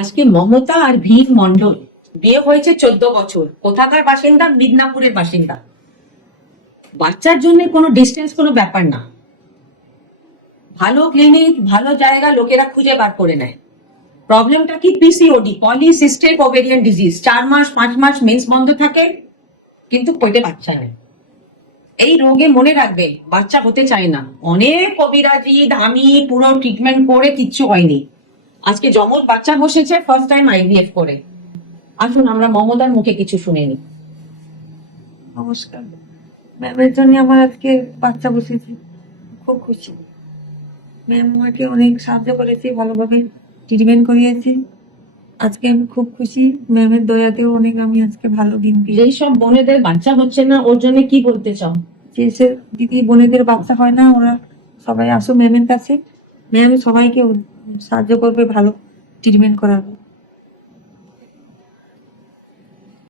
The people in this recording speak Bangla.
আজকে মমতা আর ভীর মন্ডল বিয়ে হয়েছে চোদ্দ বছর। কোথাকার বাসিন্দা? মিদনাপুরের বাসিন্দা। বাচ্চার জন্য কোনো ডিস্টেন্স কোনো ব্যাপার না। ভালো ক্লিনিক ভালো জায়গা লোকেরা খুঁজে বার করে নেয়। প্রবলেমটা কি? পিসিওডি পলিসিস্টেক ওভেরিয়ান ডিজিজ চার মাস, পাঁচ মাস মেন্স বন্ধ থাকে, কিন্তু পেটে বাচ্চা নেই। এই রোগে মনে রাখবে, বাচ্চা হতে চায় না। অনেক কবিরাজি, দামি, পুরো ট্রিটমেন্ট করে কিচ্ছু হয়নি। আজকে জমজ বাচ্চা বসেছে ফার্স্ট টাইম আইভিএফ করে। আসুন আমরা মমতার মুখে কিছু শুনে নি নমস্কার। ম্যামের জন্য আমার আজকে বাচ্চা বসেছে। খুব খুশি। ম্যাম আমাকে অনেক সাহায্য করেছে ভালোভাবে ট্রিটমেন্ট করিয়েছে। আজকে আমি খুব খুশি। ম্যামের দয়াতেও অনেক আমি আজকে ভালো দিন যেই সব বোনেদের বাচ্চা হচ্ছে না ওর জন্য কি বলতে চাও? যে সে দিদি বোনেদের বাচ্চা হয় না ওরা সবাই আসো ম্যামের কাছে। ম্যাম সবাইকে সাহায্য করবে ভালো ট্রিটমেন্ট করাবে